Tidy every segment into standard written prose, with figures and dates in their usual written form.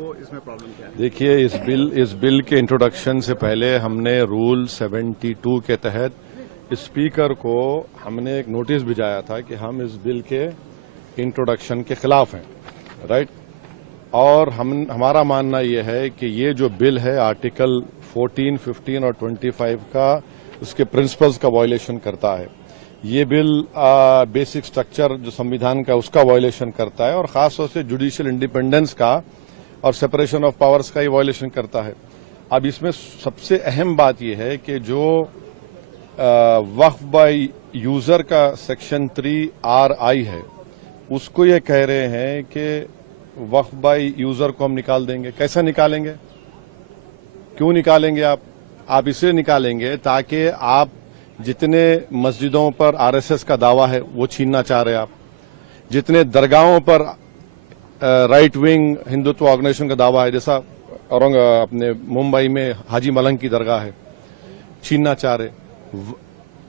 کو इसमें प्रॉब्लम क्या है? देखिए, इस बिल के इंट्रोडक्शन से पहले हमने रूल 72 के तहत स्पीकर को हमने एक नोटिस भिजाया था कि हम इस बिल के इंट्रोडक्शन के खिलाफ हैं, राइट। और हमारा मानना यह है कि ये जो बिल है आर्टिकल 14, 15 और 25 का उसके प्रिंसिपल्स का वायलेशन करता है। ये बिल बेसिक स्ट्रक्चर जो संविधान का उसका वायलेशन करता है और खास तौर से जुडिशियल इंडिपेंडेंस का और सेपरेशन ऑफ पावर्स का ही वायलेशन करता है। अब इसमें सबसे अहम बात यह है कि जो वक्फ बाय यूजर का सेक्शन 3RI है उसको ये कह रहे हैं कि वक्फ बाय यूजर को हम निकाल देंगे। कैसे निकालेंगे, क्यों निकालेंगे? आप इसलिए निकालेंगे ताकि आप जितने मस्जिदों पर RSS का दावा है वो छीनना चाह रहे हैं, आप जितने दरगाहों पर राइट विंग हिंदुत्व ऑर्गेनाइजेशन का दावा है, जैसा अपने मुंबई में हाजी मलंग की दरगाह है, छीनना चाह रहे।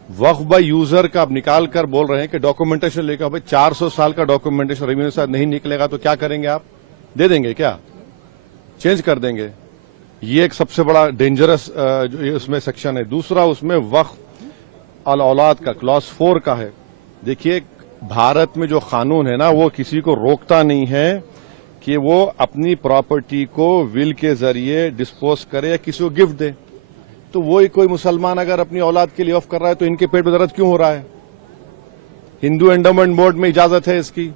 वक्फ बाय यूजर का आप निकाल कर बोल रहे हैं कि डॉक्यूमेंटेशन लेकर भाई 400 साल का डॉक्यूमेंटेशन रेवेन्यू से नहीं निकलेगा तो क्या करेंगे? आप दे देंगे क्या? चेंज कर देंगे? ये एक सबसे बड़ा डेंजरस जो उसमें सेक्शन है। दूसरा, उसमें वक्फ अल औलाद का क्लॉज 4 का है। देखिए, भारत में जो कानून है ना वो किसी को रोकता नहीं है कि वो अपनी प्रॉपर्टी को विल के जरिए डिस्पोज करे या किसी को गिफ्ट दे। तो वही कोई मुसलमान अगर अपनी औलाद के लिए ऑफ कर रहा है तो इनके पेट में दर्द क्यों हो रहा है? हिंदू एंडोमेंट बोर्ड में इजाजत है इसकी,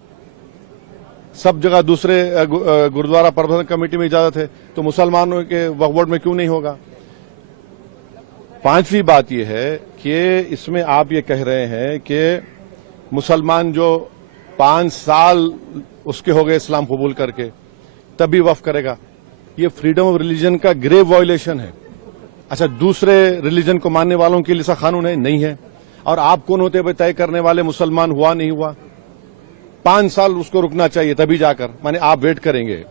सब जगह दूसरे गुरुद्वारा प्रबंधन कमेटी में इजाजत है, तो मुसलमानों के वक्फ बोर्ड में क्यों नहीं होगा? पांचवी बात यह है कि इसमें आप ये कह रहे हैं कि मुसलमान जो 5 साल उसके हो गए इस्लाम कबूल करके तभी वक्फ करेगा। ये फ्रीडम ऑफ रिलीजन का ग्रेव वायलेशन है। अच्छा, दूसरे रिलीजन को मानने वालों के लिए ऐसा कानून है? नहीं है। और आप कौन होते हैं तय करने वाले मुसलमान हुआ नहीं हुआ? 5 साल उसको रुकना चाहिए तभी जाकर, माने आप वेट करेंगे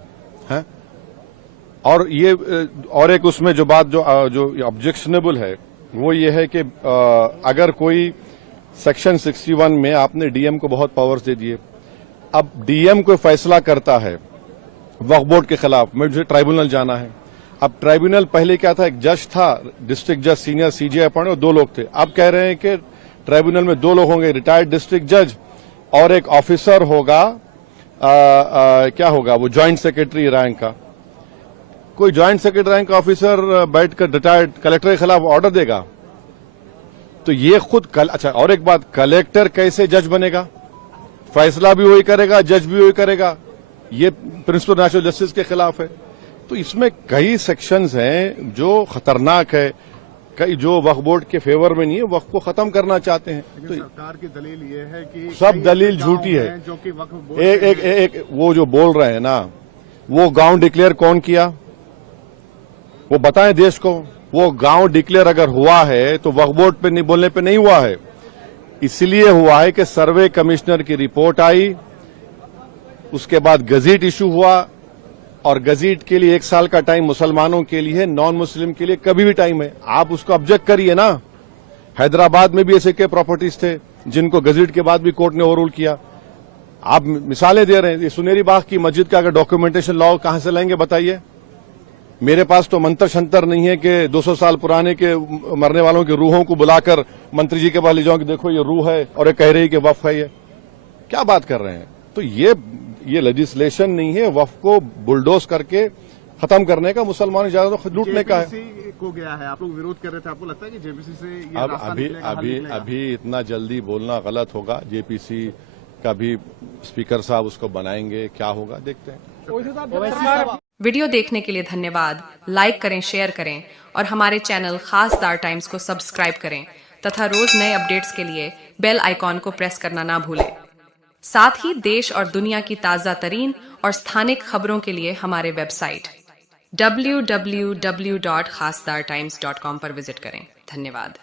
हैं? और ये और एक उसमें जो बात जो ऑब्जेक्शनेबल है वो ये है कि अगर कोई सेक्शन 61 में आपने डीएम को बहुत पावर्स दे दिए, अब डीएम कोई फैसला करता है वक्फ बोर्ड के खिलाफ, मुझे ट्राइब्यूनल जाना है। अब ट्राइब्यूनल पहले क्या था, एक जज था, डिस्ट्रिक्ट जज, सीनियर सीजीआई अपॉइंट, और 2 लोग थे। अब कह रहे हैं कि ट्राइब्यूनल में 2 लोग होंगे, रिटायर्ड डिस्ट्रिक्ट जज और एक ऑफिसर होगा, क्या होगा वो, ज्वाइंट सेक्रेटरी रैंक का। कोई ज्वाइंट सेक्रेटरी रैंक का ऑफिसर बैठकर रिटायर्ड कलेक्टर के खिलाफ ऑर्डर देगा? तो ये खुद अच्छा, और एक बात, कलेक्टर कैसे जज बनेगा? फैसला भी वही करेगा, जज भी वही करेगा। ये प्रिंसिपल नेचुरल जस्टिस के खिलाफ है। तो इसमें कई सेक्शंस हैं जो खतरनाक है, कई जो वक्फ बोर्ड के फेवर में नहीं है, वक्फ को खत्म करना चाहते हैं। तो सरकार की दलील ये है कि सब दलील झूठी है। जो कि वक्फ बोर्ड एक वो जो बोल रहे हैं ना, वो गांव डिक्लेयर कौन किया वो बताएं देश को। वो गांव डिक्लेयर अगर हुआ है तो वक्फ बोर्ड पे नहीं बोलने पे नहीं हुआ है, इसलिए हुआ है कि सर्वे कमिश्नर की रिपोर्ट आई, उसके बाद गजीट इशू हुआ, और गजीट के लिए 1 साल का टाइम मुसलमानों के लिए, नॉन मुस्लिम के लिए कभी भी टाइम है। आप उसको ऑब्जेक्ट करिए ना। हैदराबाद में भी ऐसे के प्रॉपर्टीज थे जिनको गजीट के बाद भी कोर्ट ने ओवररूल किया। आप मिसालें दे रहे हैं। सुनेरी बाग की मस्जिद का अगर डॉक्यूमेंटेशन लाओ कहां से लाएंगे बताइए? मेरे पास तो मंत्र शंतर नहीं है कि 200 साल पुराने के मरने वालों की रूहों को बुलाकर मंत्री जी के पास ले जाऊं कि देखो ये रूह है और ये कह रही कि वक्फ है। ये क्या बात कर रहे हैं? तो ये लेजिस्लेशन नहीं है वक्फ को बुलडोज करके खत्म करने का, मुसलमान इजाजत लूटने का है। को गया है, आप लोग विरोध कर रहे थे, आपको लगता है कि जेपीसी से ये अभी इतना जल्दी बोलना गलत होगा। जेपीसी का भी स्पीकर साहब उसको बनाएंगे, क्या होगा देखते हैं। वीडियो देखने के लिए धन्यवाद। लाइक करें, शेयर करें और हमारे चैनल खासदार टाइम्स को सब्सक्राइब करें तथा रोज नए अपडेट्स के लिए बेल आइकॉन को प्रेस करना ना भूलें। साथ ही देश और दुनिया की ताजा तरीन और स्थानिक खबरों के लिए हमारे वेबसाइट www.khasdartimes.com पर विजिट करें। धन्यवाद।